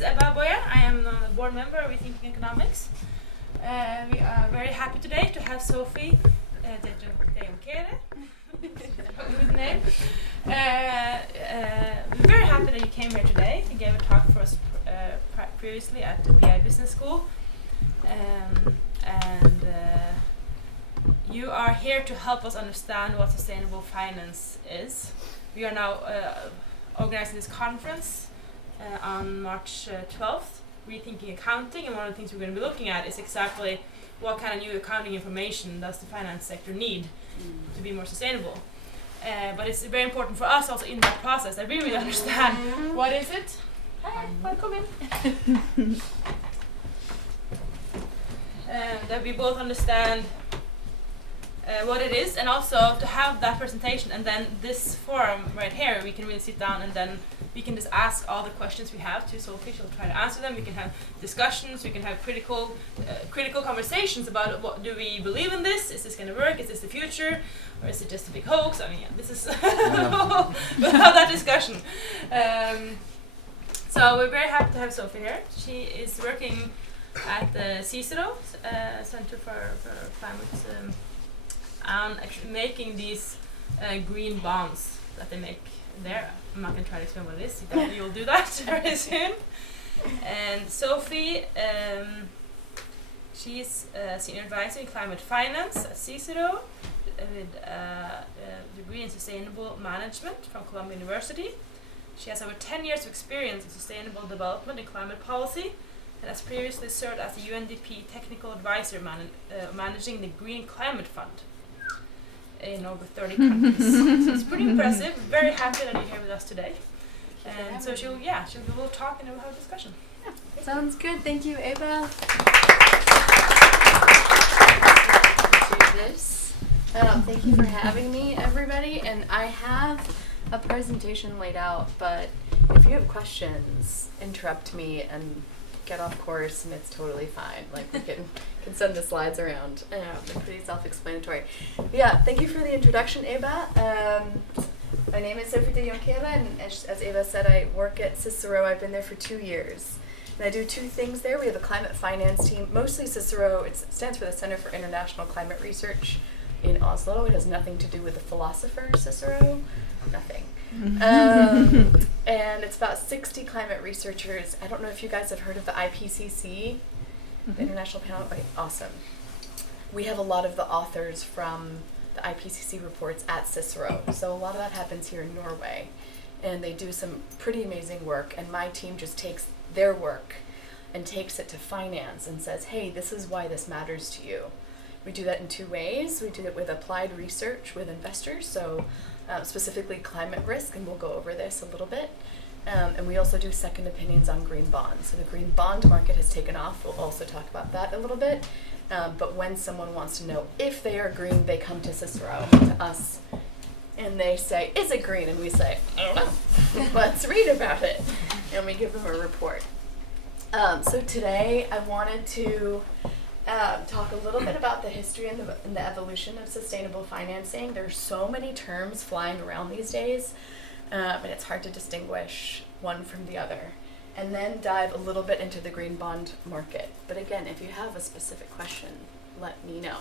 is Ebba Boya. I am a board member of Rethinking Economics. We are very happy today to have Sophie Dejonckheere. Good name. We're very happy that you came here today. You gave a talk for us previously at the BI Business School. You are here to help us understand what sustainable finance is. We are now organizing this conference on March 12th, Rethinking Accounting, and one of the things we're going to be looking at is exactly what kind of new accounting information does the finance sector need to be more sustainable. But it's very important for us also in that process that we really understand what is it. Hi, welcome in. That we both understand what it is, and also to have that presentation, and then this forum right here, we can really sit down and then we can just ask all the questions we have to Sophie. She'll try to answer them. We can have discussions. We can have critical conversations about what do we believe in this? Is this going to work? Is this the future, or is it just a big hoax? I mean, this is we'll have that discussion. So we're very happy to have Sophie here. She is working at the CICERO Center for Climate. And actually making these green bonds that they make there. I'm not going to try to explain what it is. You'll do that very soon. And Sophie, she's a senior advisor in climate finance at CICERO with a degree in sustainable management from Columbia University. She has over 10 years of experience in sustainable development and climate policy, and has previously served as the UNDP technical advisor managing the Green Climate Fund in over 30 countries. So it's pretty impressive. Very happy that you're here with us today. And so we'll talk and we'll have a discussion. Yeah. Sounds good. Thank you, Eva. Thank you for having me, everybody. And I have a presentation laid out, but if you have questions, interrupt me and get off course, and it's totally fine. Like, we can send the slides around. They're pretty self-explanatory. Yeah, thank you for the introduction, Eva. My name is Sophie Dejonckheere, and as Eva said, I work at CICERO. I've been there for 2 years. And I do two things there. We have a climate finance team. Mostly CICERO, it stands for the Center for International Climate Research in Oslo. It has nothing to do with the philosopher Cicero. Nothing. And it's about 60 climate researchers. I don't know if you guys have heard of the IPCC, the International Panel. Right, awesome. We have a lot of the authors from the IPCC reports at CICERO. So a lot of that happens here in Norway. And they do some pretty amazing work. And my team just takes their work and takes it to finance and says, hey, this is why this matters to you. We do that in two ways. We do it with applied research with investors, so specifically climate risk, and we'll go over this a little bit. And we also do second opinions on green bonds. So the green bond market has taken off. We'll also talk about that a little bit. But when someone wants to know if they are green, they come to CICERO, to us, and they say, is it green? And we say, I don't know. Let's read about it. And we give them a report. So today I wanted to talk a little bit about the history and the evolution of sustainable financing. There's so many terms flying around these days, and it's hard to distinguish one from the other. And then dive a little bit into the green bond market. But again, if you have a specific question, let me know.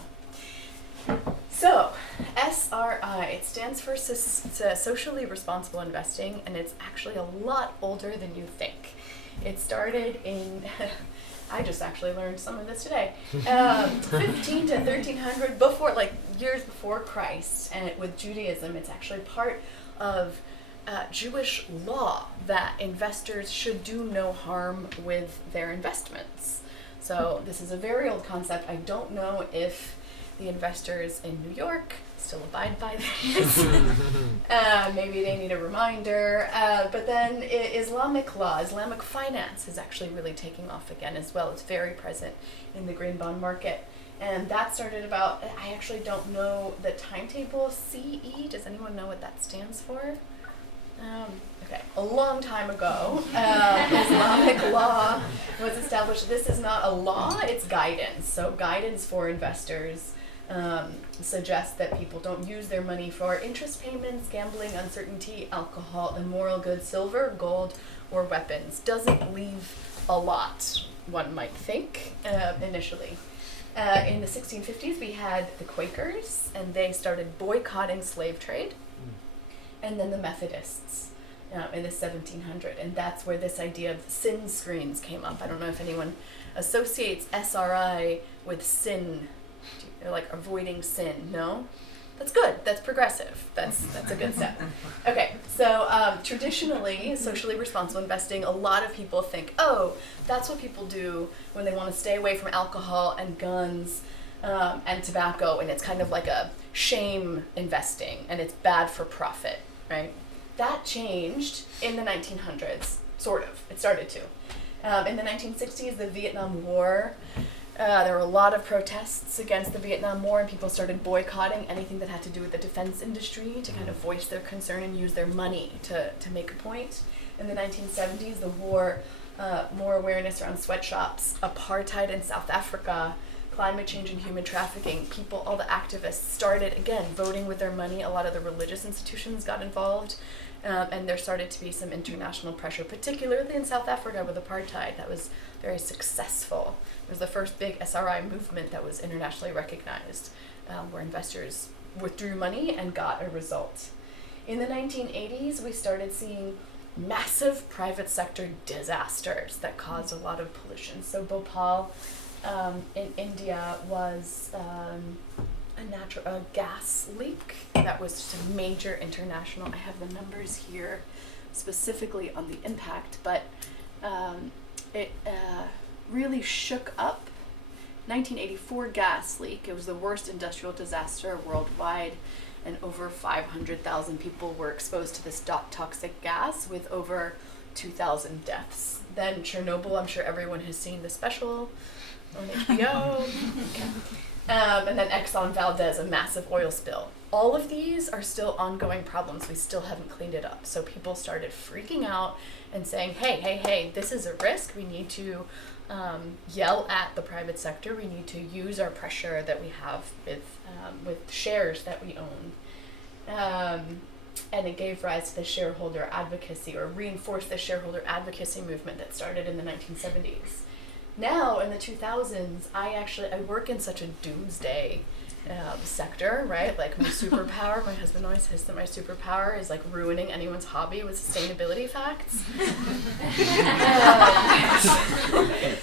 So, SRI, it stands for Socially Responsible Investing, and it's actually a lot older than you think. It started in... I just actually learned some of this today. 15 to 1300, before, like years before Christ, and with Judaism, it's actually part of Jewish law that investors should do no harm with their investments. So this is a very old concept. I don't know if the investors in New York still abide by this. Maybe they need a reminder. But then Islamic law, Islamic finance is actually really taking off again as well. It's very present in the green bond market. And that started about, I actually don't know the timetable, CE. Does anyone know what that stands for? Okay, a long time ago, Islamic law was established. This is not a law, it's guidance. So guidance for investors suggests that people don't use their money for interest payments, gambling, uncertainty, alcohol, immoral goods, silver, gold, or weapons doesn't leave a lot, one might think, initially. In the 1650s, we had the Quakers, and they started boycotting slave trade, and then the Methodists in the 1700s, and that's where this idea of sin screens came up. I don't know if anyone associates SRI with sin, like avoiding sin. No? That's good. That's progressive. That's a good step. Okay, so traditionally, socially responsible investing, a lot of people think, oh, that's what people do when they want to stay away from alcohol and guns and tobacco, and it's kind of like a shame investing, and it's bad for profit, right? That changed in the 1900s, sort of. It started to. In the 1960s, the Vietnam War, there were a lot of protests against the Vietnam War, and people started boycotting anything that had to do with the defense industry to kind of voice their concern and use their money to make a point. In the 1970s, the war, more awareness around sweatshops, apartheid in South Africa, climate change and human trafficking, people, all the activists started, again, voting with their money. A lot of the religious institutions got involved, and there started to be some international pressure, particularly in South Africa with apartheid. That was very successful. It was the first big SRI movement that was internationally recognized, where investors withdrew money and got a result. In the 1980s, we started seeing massive private sector disasters that caused a lot of pollution. So Bhopal in India was a gas leak that was just a major international. I have the numbers here specifically on the impact, but it really shook up. 1984 gas leak. It was the worst industrial disaster worldwide, and over 500,000 people were exposed to this toxic gas, with over 2,000 deaths. Then Chernobyl, I'm sure everyone has seen the special on HBO. And then Exxon Valdez, a massive oil spill. All of these are still ongoing problems. We still haven't cleaned it up. So people started freaking out and saying, hey, this is a risk. We need to yell at the private sector. We need to use our pressure that we have with shares that we own. And it gave rise to the shareholder advocacy, or reinforced the shareholder advocacy movement that started in the 1970s. Now, in the 2000s, I work in such a doomsday sector, right? Like my superpower, my husband always says that my superpower is like ruining anyone's hobby with sustainability facts.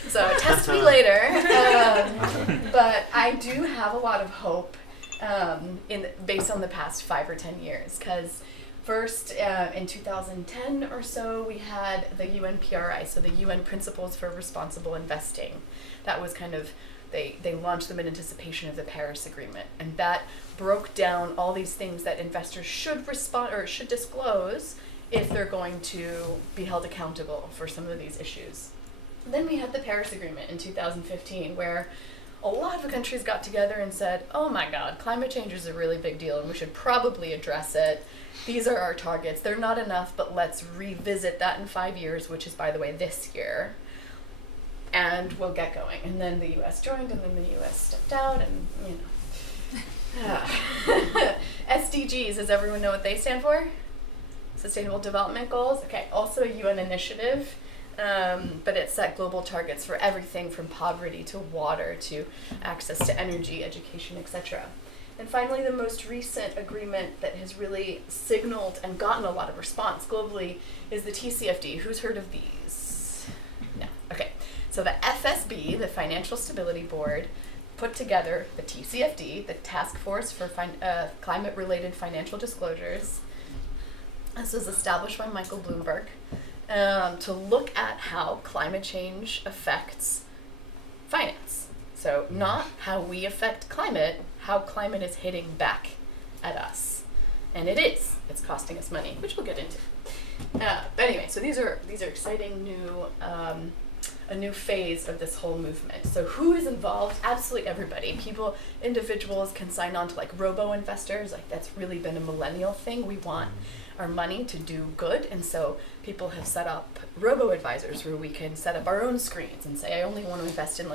So test me later. But I do have a lot of hope based on the past 5 or 10 years, because first, in 2010 or so, we had the UNPRI, so the UN Principles for Responsible Investing. That was kind of, they launched them in anticipation of the Paris Agreement, and that broke down all these things that investors should disclose if they're going to be held accountable for some of these issues. Then we had the Paris Agreement in 2015, where a lot of countries got together and said, oh my God, climate change is a really big deal and we should probably address it. These are our targets. They're not enough, but let's revisit that in 5 years, which is, by the way, this year. And we'll get going. And then the US joined, and then the US stepped out, and, SDGs, does everyone know what they stand for? Sustainable Development Goals. Okay, also a UN initiative. But it set global targets for everything from poverty to water to access to energy, education, etc. And finally, the most recent agreement that has really signaled and gotten a lot of response globally is the TCFD. Who's heard of these? No. Okay. So the FSB, the Financial Stability Board, put together the TCFD, the Task Force for Climate-Related Financial Disclosures. This was established by Michael Bloomberg. To look at how climate change affects finance. So not how we affect climate, how climate is hitting back at us. And it is. It's costing us money, which we'll get into. But anyway, so these are exciting a new phase of this whole movement. So who is involved? Absolutely everybody. Individuals can sign on to like robo-investors. Like that's really been a millennial thing. We want our money to do good, and so people have set up robo-advisors where we can set up our own screens and say, I only want to invest in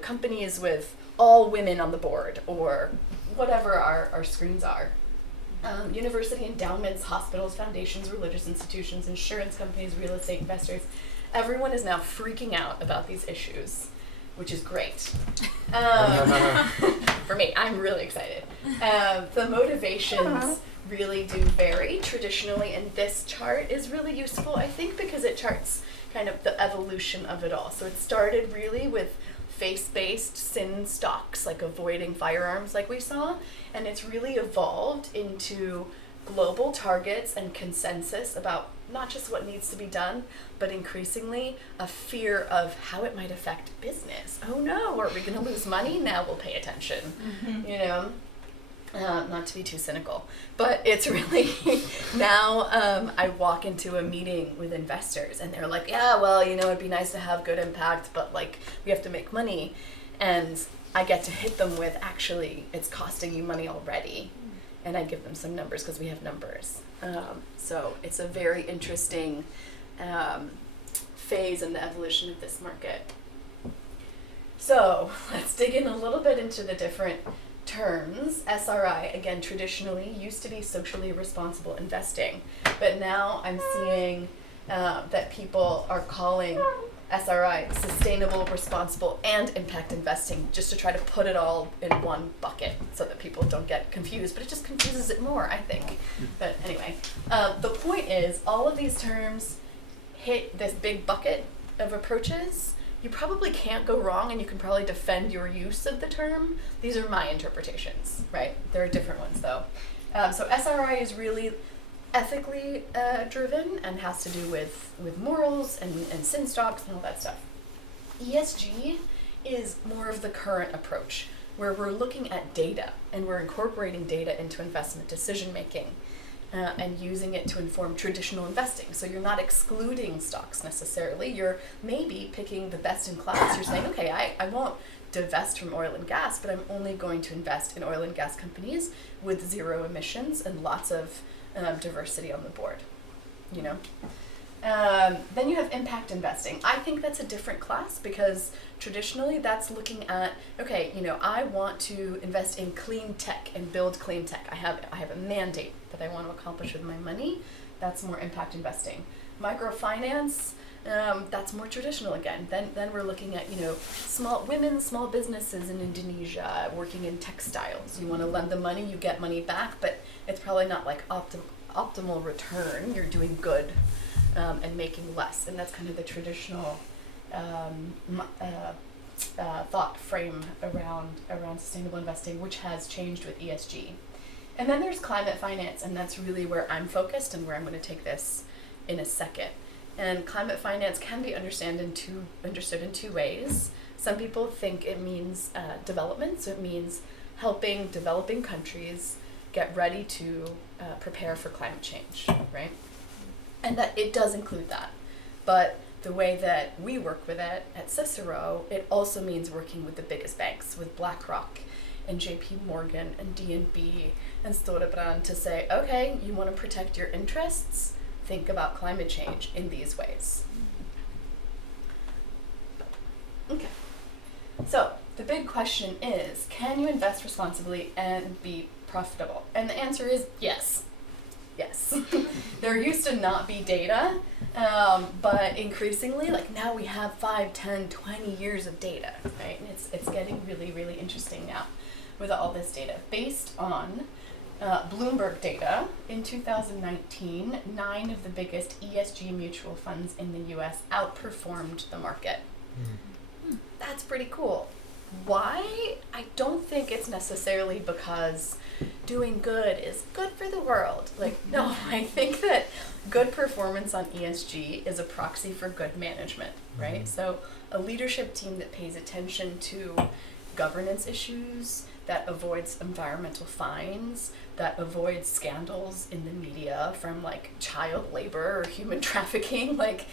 companies with all women on the board, or whatever our screens are. University endowments, hospitals, foundations, religious institutions, insurance companies, real estate investors. Everyone is now freaking out about these issues, which is great. For me, I'm really excited. The motivations really do vary traditionally, and this chart is really useful, I think, because it charts kind of the evolution of it all. So it started really with faith-based sin stocks, like avoiding firearms like we saw, and it's really evolved into global targets and consensus about not just what needs to be done, but increasingly a fear of how it might affect business. Oh no, are we going to lose money? Now we'll pay attention, you know? Not to be too cynical, but it's really now I walk into a meeting with investors and they're like, yeah, well, you know, it'd be nice to have good impact, but like we have to make money. And I get to hit them with, actually, it's costing you money already. And I give them some numbers because we have numbers. So it's a very interesting phase in the evolution of this market. So let's dig in a little bit into the different terms. SRI, again, traditionally used to be socially responsible investing, but now I'm seeing that people are calling SRI sustainable, responsible, and impact investing, just to try to put it all in one bucket so that people don't get confused, but it just confuses it more, I think. But anyway, the point is all of these terms hit this big bucket of approaches. You probably can't go wrong, and you can probably defend your use of the term. These are my interpretations, right? There are different ones, though. So SRI is really ethically driven and has to do with morals and sin stocks and all that stuff. ESG is more of the current approach, where we're looking at data, and we're incorporating data into investment decision making. And using it to inform traditional investing. So you're not excluding stocks necessarily. You're maybe picking the best in class. You're saying, okay, I won't divest from oil and gas, but I'm only going to invest in oil and gas companies with zero emissions and lots of diversity on the board, you know? Then you have impact investing. I think that's a different class because traditionally that's looking at, okay, you know, I want to invest in clean tech and build clean tech. I have a mandate that I want to accomplish with my money. That's more impact investing. Microfinance, that's more traditional again. Then we're looking at, you know, small businesses in Indonesia working in textiles. You want to lend the money, you get money back, but it's probably not like optimal return. You're doing good. And making less, and that's kind of the traditional thought frame around sustainable investing, which has changed with ESG. And then there's climate finance, and that's really where I'm focused and where I'm going to take this in a second. And climate finance can be understood in two ways. Some people think it means development, so it means helping developing countries get ready to prepare for climate change, right? And that it does include that. But the way that we work with it at CICERO, it also means working with the biggest banks, with BlackRock and JP Morgan and DNB and Storebrand to say, okay, you want to protect your interests? Think about climate change in these ways. Okay. So the big question is, can you invest responsibly and be profitable? And the answer is yes. Yes. There used to not be data, but increasingly, like now we have 5, 10, 20 years of data, right? And it's getting really, really interesting now with all this data. Based on Bloomberg data, in 2019, 9 of the biggest ESG mutual funds in the US outperformed the market. That's pretty cool. Why? I don't think it's necessarily because doing good is good for the world. Like, no, I think that good performance on ESG is a proxy for good management, right? So a leadership team that pays attention to governance issues, that avoids environmental fines, that avoids scandals in the media from like child labor or human trafficking, like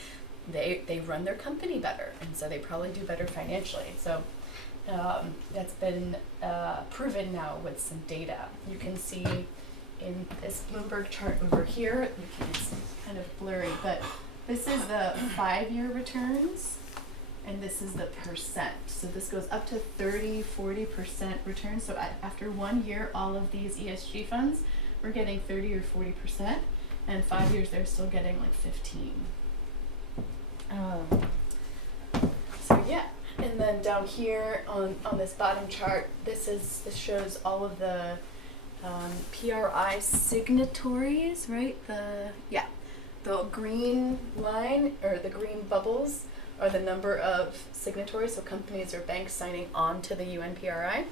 they run their company better, and so they probably do better financially. So that's been proven now with some data. You can see in this Bloomberg chart over here, it's kind of blurry, but this is the 5-year returns, and this is the percent. So this goes up to 30-40% returns. So after 1 year, all of these ESG funds we're getting 30 or 40%, and 5 years they're still getting like 15. So yeah, and then down here on this bottom chart, this shows all of the PRI signatories, right? The green line or the green bubbles are the number of signatories, so companies or banks signing on to the UNPRI.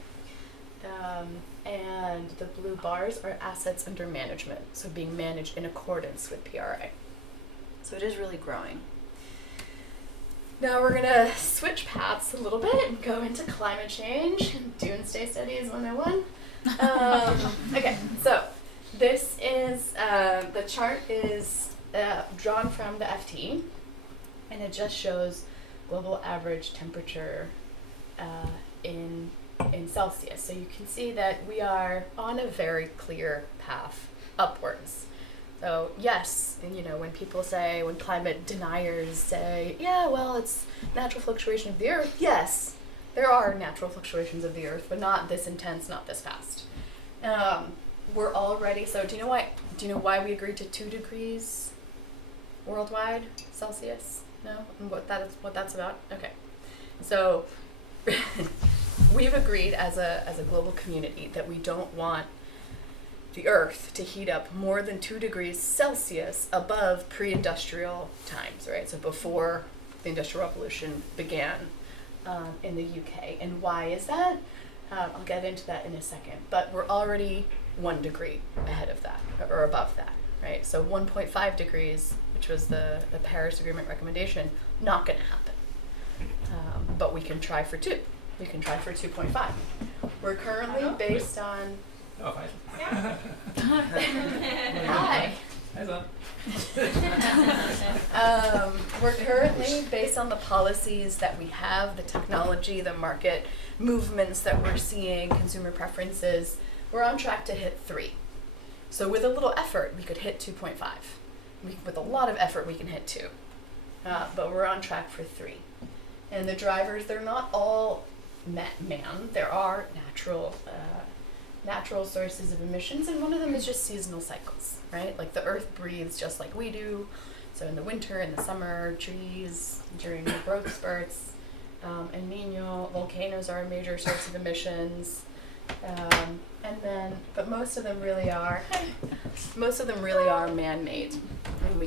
And the blue bars are assets under management, so being managed in accordance with PRI. So it is really growing. Now we're going to switch paths a little bit and go into climate change and Doomsday Studies 101. Okay, so this is, the chart is drawn from the FT, and it just shows global average temperature in Celsius. So you can see that we are on a very clear path upwards. So yes, and when people say, when climate deniers say, yeah, well, it's natural fluctuation of the earth, yes, there are natural fluctuations of the earth, but not this intense, not this fast. We're already, so do you know why we agreed to 2 degrees worldwide Celsius? No? And what that's about? Okay. So we've agreed as a global community that we don't want the Earth to heat up more than 2 degrees Celsius above pre-industrial times, right? So before the Industrial Revolution began in the UK. And why is that? I'll get into that in a second. But we're already 1 degree ahead of that, or above that, right? So 1.5 degrees, which was the Paris Agreement recommendation, not going to happen. But we can try for 2. We can try for 2.5. We're currently based on... Oh, hi. Hi. Hi, We're currently, based on the policies that we have, the technology, the market movements that we're seeing, consumer preferences, we're on track to hit 3. So with a little effort, we could hit 2.5. With a lot of effort, we can hit 2. But we're on track for 3. And the drivers, they're not all man. There are natural sources of emissions, and one of them is just seasonal cycles, right? Like the earth breathes just like we do. So in the winter, in the summer, trees during the growth spurts, El Nino, volcanoes are a major source of emissions. But most of them really are man-made. And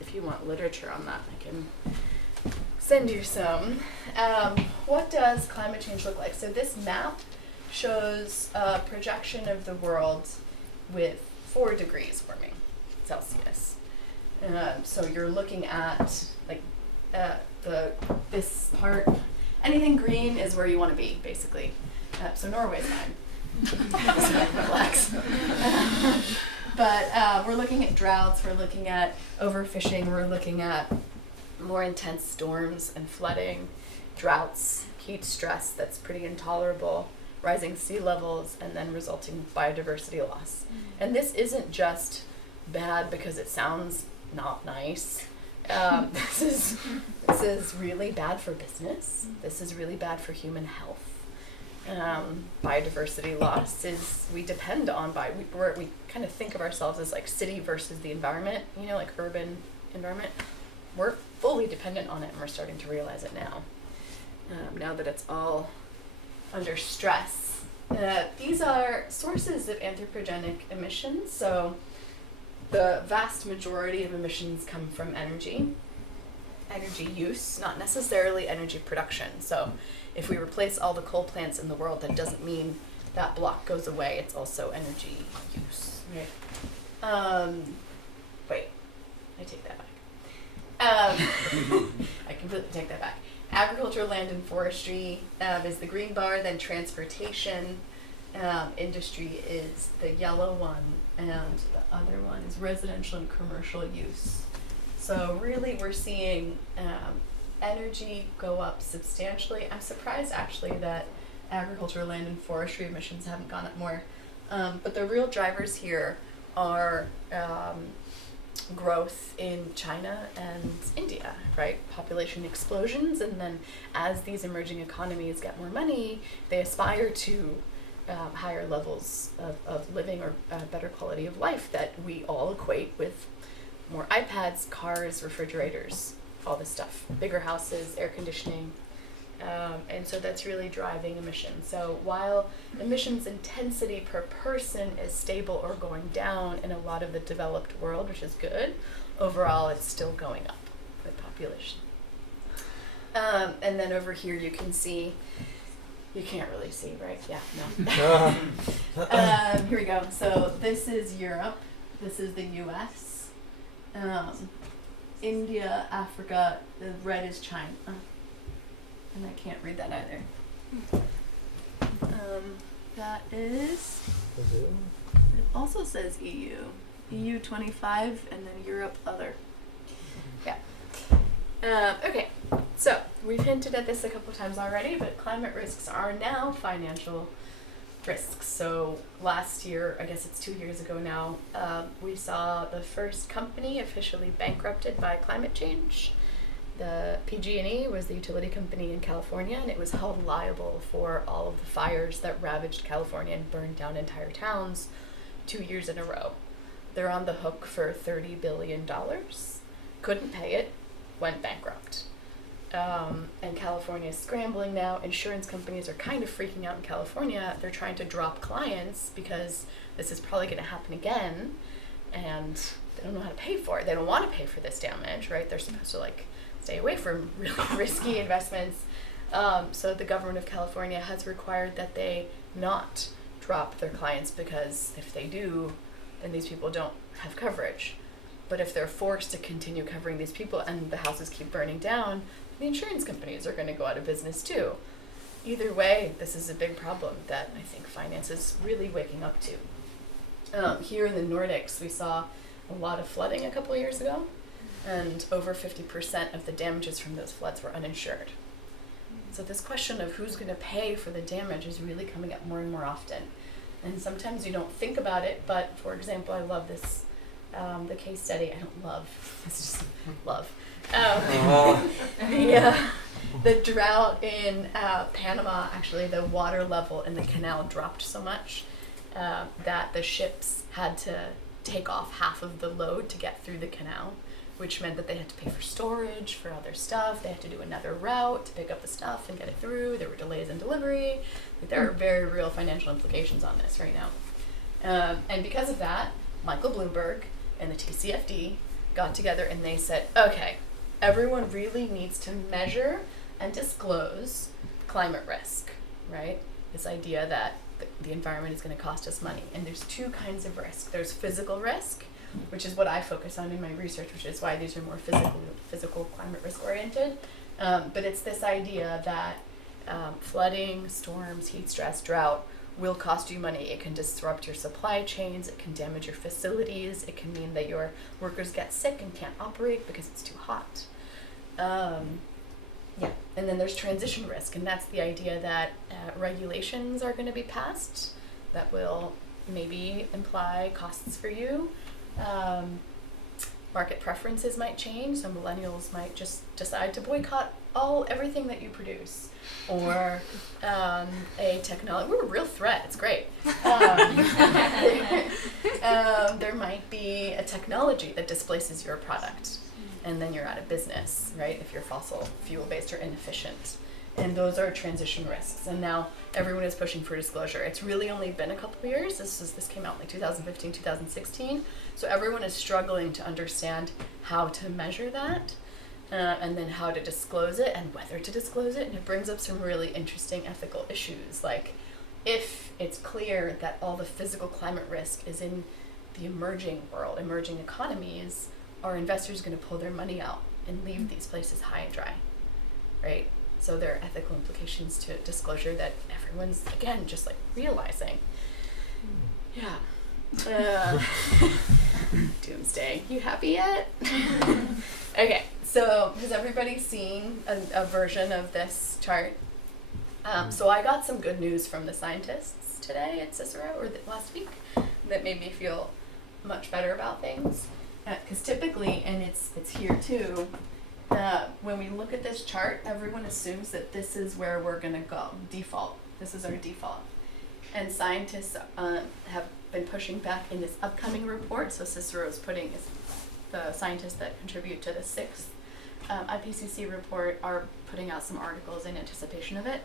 if you want literature on that, I can send you some. What does climate change look like? So this map shows a projection of the world with 4 degrees warming Celsius. So you're looking at this part. Anything green is where you want to be, basically. So Norway's fine. Relax. But we're looking at droughts. We're looking at overfishing. We're looking at more intense storms and flooding, droughts, heat stress that's pretty intolerable, rising sea levels, and then resulting biodiversity loss. And this isn't just bad because it sounds not nice. This is really bad for business. This is really bad for human health. Biodiversity loss is, we depend on, we kind of think of ourselves as like city versus the environment, like urban environment. We're fully dependent on it, and we're starting to realize it now. Now that it's all under stress. These are sources of anthropogenic emissions. So the vast majority of emissions come from energy use, not necessarily energy production. So if we replace all the coal plants in the world, that doesn't mean that block goes away. It's also energy use. Right. Wait, I take that back. I completely take that back. Agriculture, land, and forestry is the green bar, then transportation. Industry is the yellow one, and the other one is residential and commercial use. So really we're seeing energy go up substantially. I'm surprised actually that agriculture, land, and forestry emissions haven't gone up more. But the real drivers here are growth in China and India, right? Population explosions, and then as these emerging economies get more money, they aspire to higher levels of living or better quality of life that we all equate with more iPads, cars, refrigerators, all this stuff, bigger houses, air conditioning. And so that's really driving emissions. So while emissions intensity per person is stable or going down in a lot of the developed world, which is good, overall it's still going up with population. And then over here you can see, you can't really see, right? Yeah, no. Here we go. So this is Europe. This is the US. India, Africa, the red is China. And I can't read that either. That is, it also says EU. EU 25 and then Europe other. Yeah. Okay, so we've hinted at this a couple times already, but climate risks are now financial risks. So last year, I guess it's 2 years ago now, we saw the first company officially bankrupted by climate change. The PG&E was the utility company in California, and it was held liable for all of the fires that ravaged California and burned down entire towns 2 years in a row. They're on the hook for $30 billion. Couldn't pay it, went bankrupt. And California is scrambling now. Insurance companies are kind of freaking out in California. They're trying to drop clients because this is probably going to happen again, and they don't know how to pay for it. They don't want to pay for this damage, right? They're supposed to stay away from really risky investments. So the government of California has required that they not drop their clients, because if they do, then these people don't have coverage. But if they're forced to continue covering these people and the houses keep burning down, the insurance companies are going to go out of business too. Either way, this is a big problem that I think finance is really waking up to. Here in the Nordics, we saw a lot of flooding a couple of years ago, and over 50% of the damages from those floods were uninsured. So this question of who's going to pay for the damage is really coming up more and more often. And sometimes you don't think about it, but for example, I love this, the case study. I don't love, it's just love. The drought in Panama, actually, the water level in the canal dropped so much that the ships had to take off half of the load to get through the canal, which meant that they had to pay for storage, for other stuff. They had to do another route to pick up the stuff and get it through. There were delays in delivery. There are very real financial implications on this right now. And because of that, Michael Bloomberg and the TCFD got together and they said, okay, everyone really needs to measure and disclose climate risk, right? This idea that the environment is going to cost us money. And there's two kinds of risk. There's physical risk, which is what I focus on in my research, which is why these are more physical climate risk oriented. But it's this idea that flooding, storms, heat stress, drought will cost you money. It can disrupt your supply chains, it can damage your facilities, it can mean that your workers get sick and can't operate because it's too hot. And then there's transition risk, and that's the idea that regulations are going to be passed that will maybe imply costs for you. Market preferences might change, so millennials might just decide to boycott everything that you produce, or a technology. We're a real threat. It's great. There might be a technology that displaces your product, and then you're out of business, right? If you're fossil fuel based or inefficient. And those are transition risks. And now everyone is pushing for disclosure. It's really only been a couple of years. This came out in 2015, 2016. So everyone is struggling to understand how to measure that, and then how to disclose it and whether to disclose it. And it brings up some really interesting ethical issues. Like, if it's clear that all the physical climate risk is in the emerging world, emerging economies, are investors going to pull their money out and leave these places high and dry, right? So there are ethical implications to disclosure that everyone's, again, just realizing. Yeah. Doomsday. You happy yet? Okay, so has everybody seen a version of this chart? So I got some good news from the scientists today at CICERO, or last week, that made me feel much better about things. Because typically, and it's here too, when we look at this chart, everyone assumes that this is where we're going to go, default. This is our default. And scientists have been pushing back in this upcoming report. So CICERO is putting the scientists that contribute to the 6th IPCC report are putting out some articles in anticipation of it.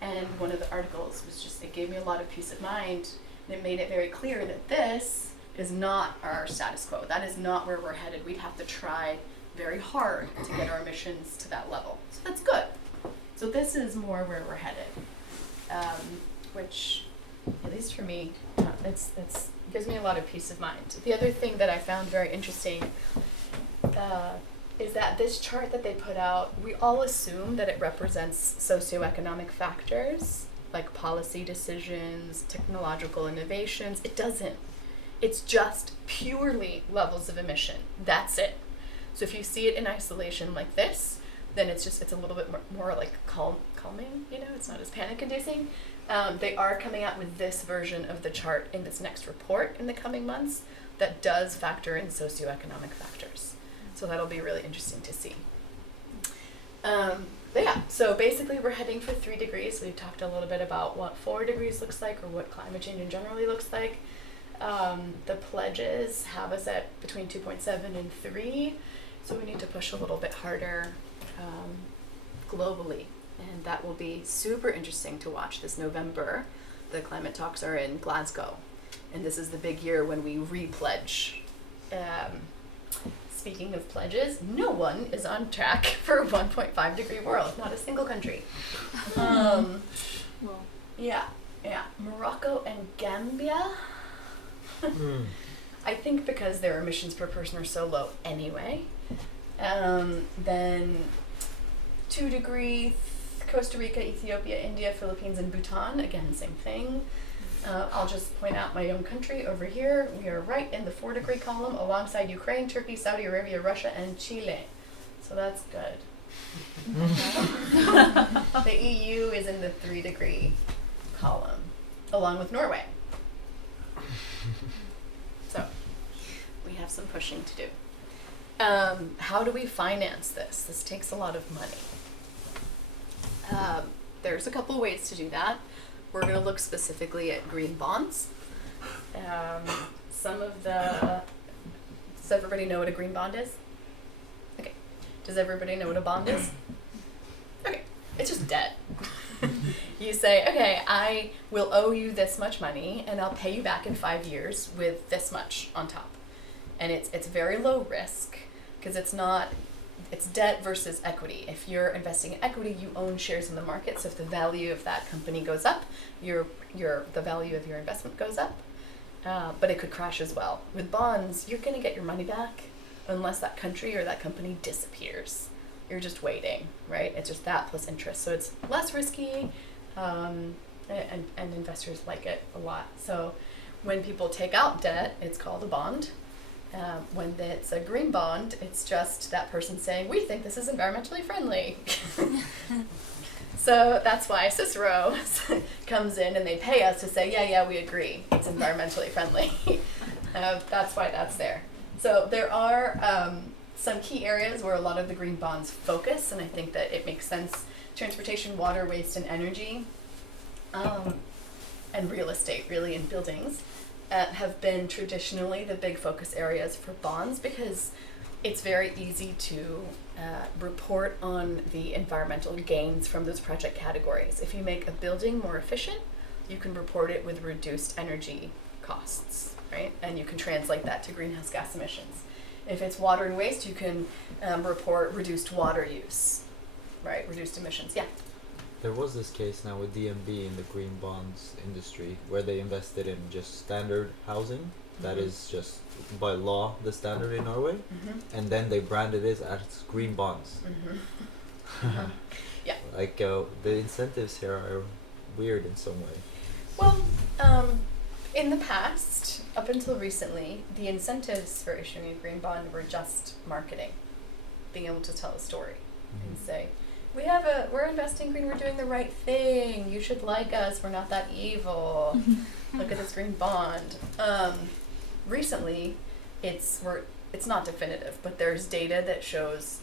And one of the articles was just, it gave me a lot of peace of mind. And it made it very clear that this is not our status quo. That is not where we're headed. We'd have to try very hard to get our emissions to that level. So that's good. So this is more where we're headed, which, at least for me, it's gives me a lot of peace of mind. The other thing that I found very interesting is that this chart that they put out, we all assume that it represents socioeconomic factors, like policy decisions, technological innovations. It doesn't. It's just purely levels of emission. That's it. So if you see it in isolation like this, then it's a little bit more like calming, it's not as panic-inducing. They are coming out with this version of the chart in this next report in the coming months that does factor in socioeconomic factors. So that'll be really interesting to see. But yeah, so basically we're heading for 3 degrees. We've talked a little bit about what 4 degrees looks like or what climate change in generally looks like. The pledges have us at between 2.7 and 3. So we need to push a little bit harder globally. And that will be super interesting to watch this November. The climate talks are in Glasgow. And this is the big year when we re-pledge. Speaking of pledges, no one is on track for a 1.5 degree world. Not a single country. Yeah. Morocco and Gambia. I think because their emissions per person are so low anyway. Then 2 degree, Costa Rica, Ethiopia, India, Philippines, and Bhutan. Again, same thing. I'll just point out my own country over here. We are right in the 4 degree column alongside Ukraine, Turkey, Saudi Arabia, Russia, and Chile. So that's good. The EU is in the 3 degree column along with Norway. So we have some pushing to do. How do we finance this? This takes a lot of money. There's a couple ways to do that. We're going to look specifically at green bonds. Does everybody know what a green bond is? Okay. Does everybody know what a bond is? Okay. It's just debt. You say, okay, I will owe you this much money and I'll pay you back in 5 years with this much on top. And it's very low risk because it's debt versus equity. If you're investing in equity, you own shares in the market. So if the value of that company goes up, the value of your investment goes up. But it could crash as well. With bonds, you're going to get your money back unless that country or that company disappears. You're just waiting, right? It's just that plus interest. So it's less risky, and investors like it a lot. So when people take out debt, it's called a bond. When it's a green bond, it's just that person saying, we think this is environmentally friendly. So that's why CICERO comes in and they pay us to say, yeah, we agree, it's environmentally friendly. That's why that's there. So there are some key areas where a lot of the green bonds focus, and I think that it makes sense. Transportation, water, waste, and energy, and real estate, really, and buildings. Have been traditionally the big focus areas for bonds because it's very easy to report on the environmental gains from those project categories. If you make a building more efficient, you can report it with reduced energy costs, right? And you can translate that to greenhouse gas emissions. If it's water and waste, you can report reduced water use, right? Reduced emissions, yeah. There was this case now with DNB in the green bonds industry where they invested in just standard housing. That is just by law the standard in Norway. And then they branded it as green bonds. Yeah. Like the incentives here are weird in some way. Well, in the past, up until recently, the incentives for issuing a green bond were just marketing, being able to tell a story and say, we're investing green, we're doing the right thing, you should like us, we're not that evil, look at this green bond. Recently, it's not definitive, but there's data that shows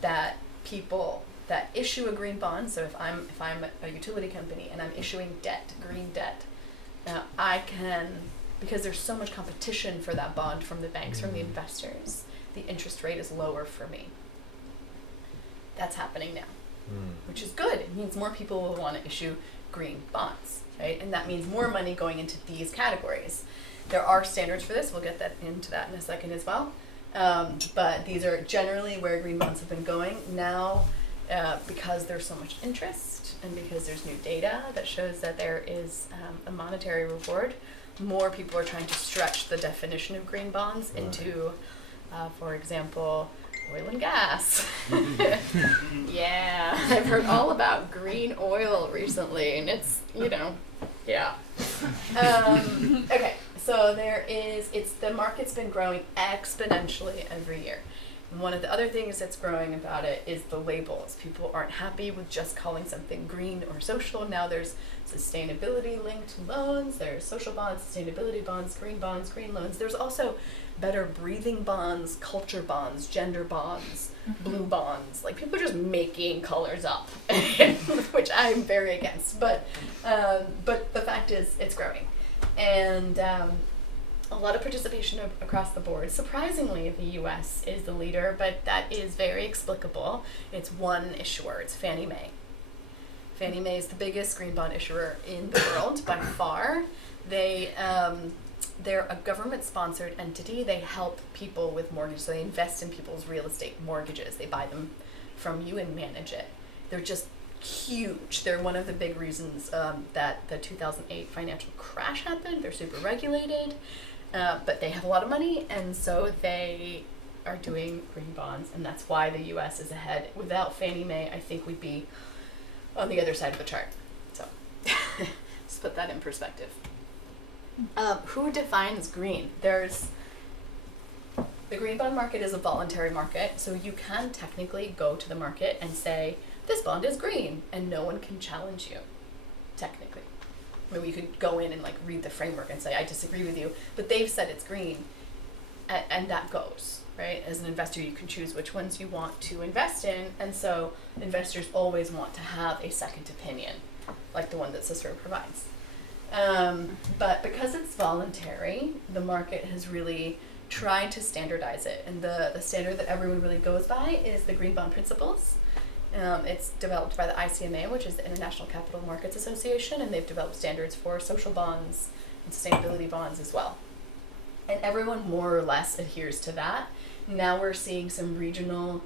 that that issue a green bond. So if I'm a utility company and I'm issuing debt, green debt, I can, because there's so much competition for that bond from the banks, from the investors, the interest rate is lower for me. That's happening now, which is good. It means more people will want to issue green bonds, right? And that means more money going into these categories. There are standards for this. We'll get into that in a second as well. But these are generally where green bonds have been going. Now, because there's so much interest and because there's new data that shows that there is a monetary reward, more people are trying to stretch the definition of green bonds into, for example, oil and gas. Yeah, I've heard all about green oil recently, and it's, yeah. Okay, so the market's been growing exponentially every year. And one of the other things that's growing about it is the labels. People aren't happy with just calling something green or social. Now there's sustainability-linked loans, there's social bonds, sustainability bonds, green loans. There's also better breathing bonds, culture bonds, gender bonds, blue bonds. Like, people are just making colors up, which I'm very against. But the fact is, it's growing. And a lot of participation across the board. Surprisingly, the U.S. is the leader, but that is very explicable. It's one issuer. It's Fannie Mae. Fannie Mae is the biggest green bond issuer in the world by far. They're a government-sponsored entity. They help people with mortgages. So they invest in people's real estate mortgages. They buy them from you and manage it. They're just huge. They're one of the big reasons that the 2008 financial crash happened. They're super regulated, but they have a lot of money, and so they are doing green bonds, and that's why the U.S. is ahead. Without Fannie Mae, I think we'd be on the other side of the chart. So just put that in perspective. Who defines green? The green bond market is a voluntary market, so you can technically go to the market and say, this bond is green, and no one can challenge you, technically. Maybe you could go in and read the framework and say, I disagree with you, but they've said it's green, and that goes, right? As an investor, you can choose which ones you want to invest in, and so investors always want to have a second opinion, like the one that CICERO provides. But because it's voluntary, the market has really tried to standardize it, and the standard that everyone really goes by is the Green Bond Principles. It's developed by the ICMA, which is the International Capital Markets Association, and they've developed standards for social bonds and sustainability bonds as well. And everyone more or less adheres to that. Now we're seeing some regional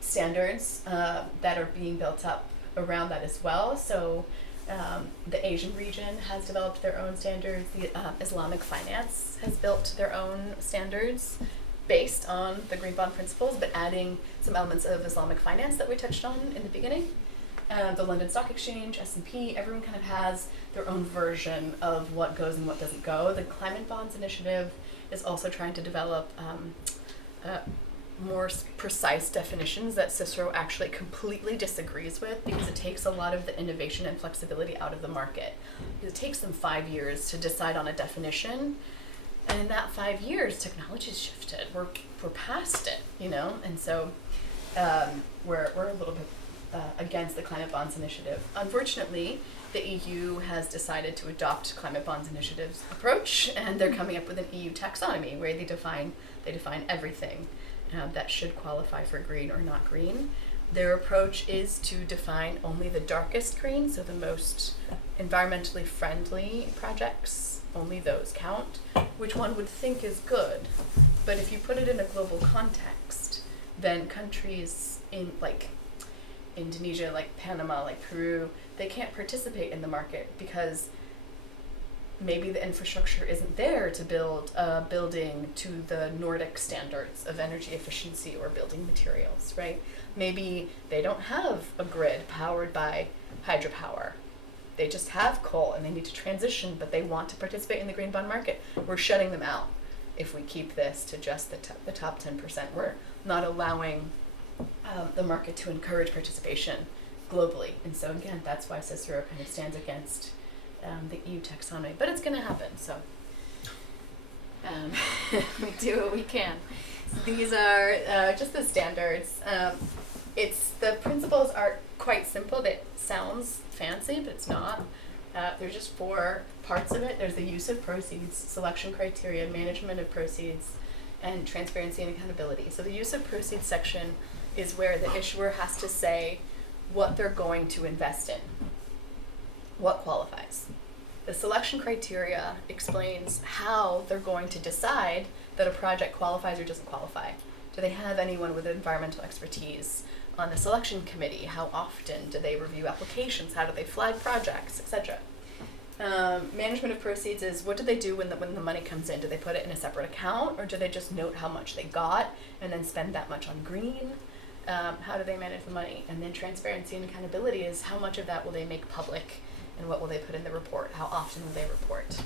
standards that are being built up around that as well. So the Asian region has developed their own standards. The Islamic finance has built their own standards based on the Green Bond Principles, but adding some elements of Islamic finance that we touched on in the beginning. The London Stock Exchange, S&P, everyone kind of has their own version of what goes and what doesn't go. The Climate Bonds Initiative is also trying to develop more precise definitions that CICERO actually completely disagrees with, because it takes a lot of the innovation and flexibility out of the market. Because it takes them 5 years to decide on a definition, and in that 5 years, technology's shifted. We're past it, and so we're a little bit against the Climate Bonds Initiative. Unfortunately, the EU has decided to adopt Climate Bonds Initiative's approach, and they're coming up with an EU taxonomy where they define everything that should qualify for green or not green. Their approach is to define only the darkest green, so the most environmentally friendly projects, only those count, which one would think is good. But if you put it in a global context, then countries in Indonesia, like Panama, like Peru, they can't participate in the market because maybe the infrastructure isn't there to build a building to the Nordic standards of energy efficiency or building materials, right? Maybe they don't have a grid powered by hydropower. They just have coal and they need to transition, but they want to participate in the green bond market. We're shutting them out if we keep this to just the top 10%. We're not allowing the market to encourage participation globally. And so again, that's why CICERO kind of stands against the EU taxonomy. But it's going to happen, so we do what we can. So these are just the standards. The principles are quite simple. That sounds fancy, but it's not. There's just 4 parts of it. There's the use of proceeds, selection criteria, management of proceeds, and transparency and accountability. So the use of proceeds section is where the issuer has to say what they're going to invest in, what qualifies. The selection criteria explains how they're going to decide that a project qualifies or doesn't qualify. Do they have anyone with environmental expertise on the selection committee? How often do they review applications? How do they flag projects, etc.? Management of proceeds is what do they do when the money comes in? Do they put it in a separate account, or do they just note how much they got and then spend that much on green? How do they manage the money? And then transparency and accountability is how much of that will they make public, and what will they put in the report? How often will they report?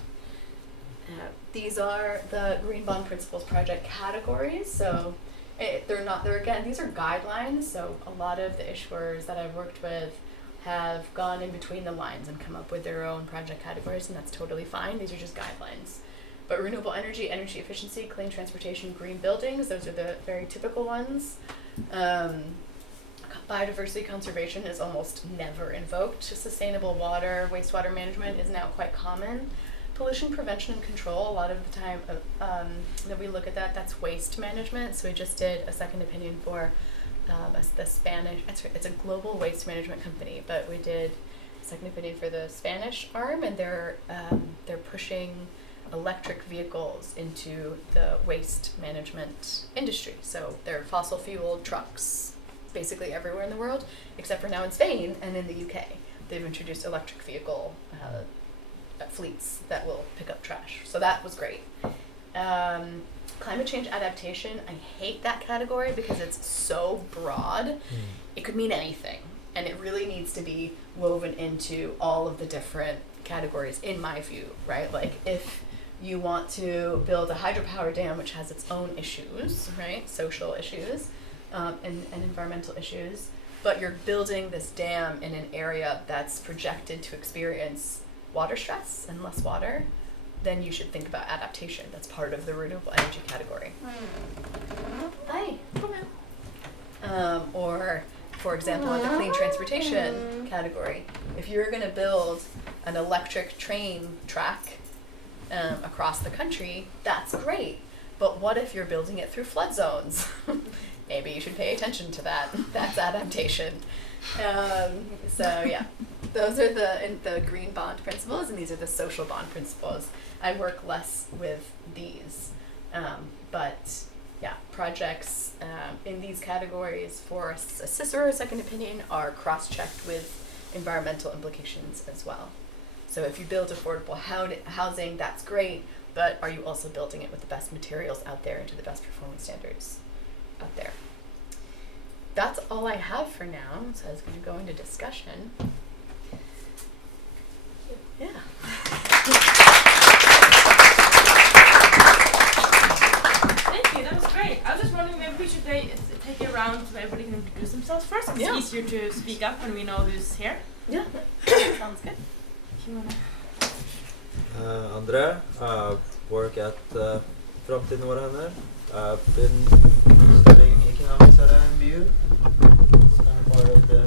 These are the Green Bond Principles project categories. So these are guidelines. So a lot of the issuers that I've worked with have gone in between the lines and come up with their own project categories, and that's totally fine. These are just guidelines. But renewable energy, energy efficiency, clean transportation, green buildings, those are the very typical ones. Biodiversity conservation is almost never invoked. Sustainable water, wastewater management is now quite common. Pollution prevention and control, a lot of the time that we look at that's waste management. So we just did a second opinion for the Spanish, it's a global waste management company, but we did a second opinion for the Spanish arm, and they're pushing electric vehicles into the waste management industry. So they're fossil fuel trucks basically everywhere in the world, except for now in Spain and in the UK. They've introduced electric vehicle fleets that will pick up trash. So that was great. Climate change adaptation, I hate that category because it's so broad. It could mean anything, and it really needs to be woven into all of the different categories, in my view, right? Like if you want to build a hydropower dam, which has its own issues, right? Social issues and environmental issues, but you're building this dam in an area that's projected to experience water stress and less water, then you should think about adaptation. That's part of the renewable energy category. Hi. Or, for example, in the clean transportation category, if you're going to build an electric train track across the country, that's great. But what if you're building it through flood zones? Maybe you should pay attention to that. That's adaptation. So yeah, those are the green bond principles, and these are the social bond principles. I work less with these, but yeah, projects in these categories for a CICERO second opinion are cross-checked with environmental implications as well. So if you build affordable housing, that's great, but are you also building it with the best materials out there and to the best performance standards out there? That's all I have for now, so I was going to go into discussion. Yeah. Thank you, that was great. I was just wondering, maybe we should take a round so everybody can introduce themselves first. It's easier to speak up when we know who's here. Yeah, sounds good. If you wanna. Andre, work at Framtid Några Händer. I've been studying economics at NBU. So I'm part of the